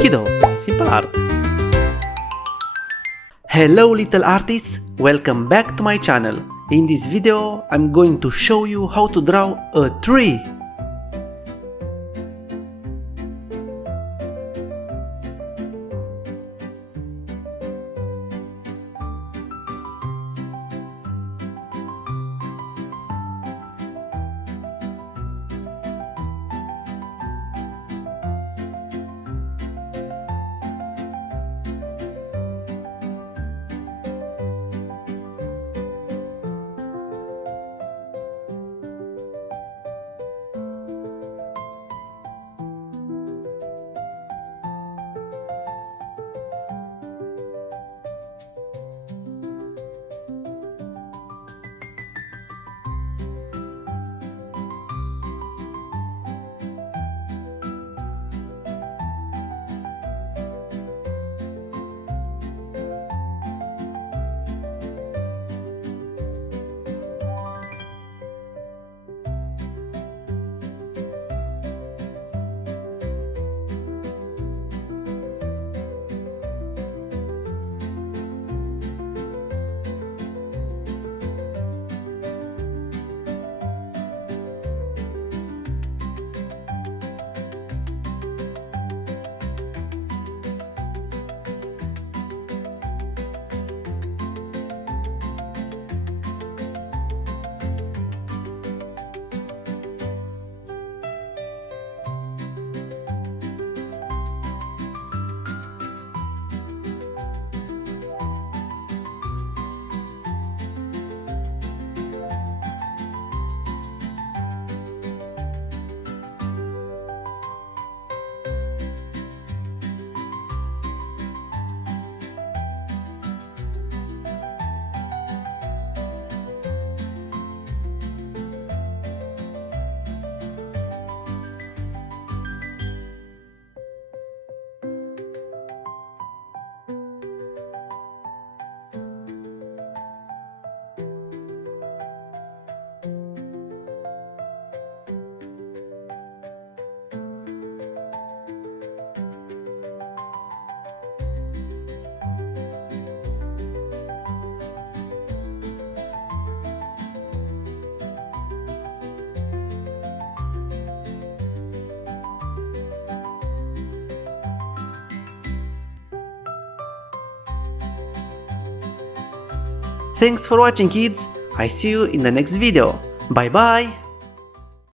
Kiddo, simple art. Hello little artists, welcome back to my channel. In this video I'm going to show you how to draw a tree. Thanks for watching, kids. I see you in the next video. Bye bye.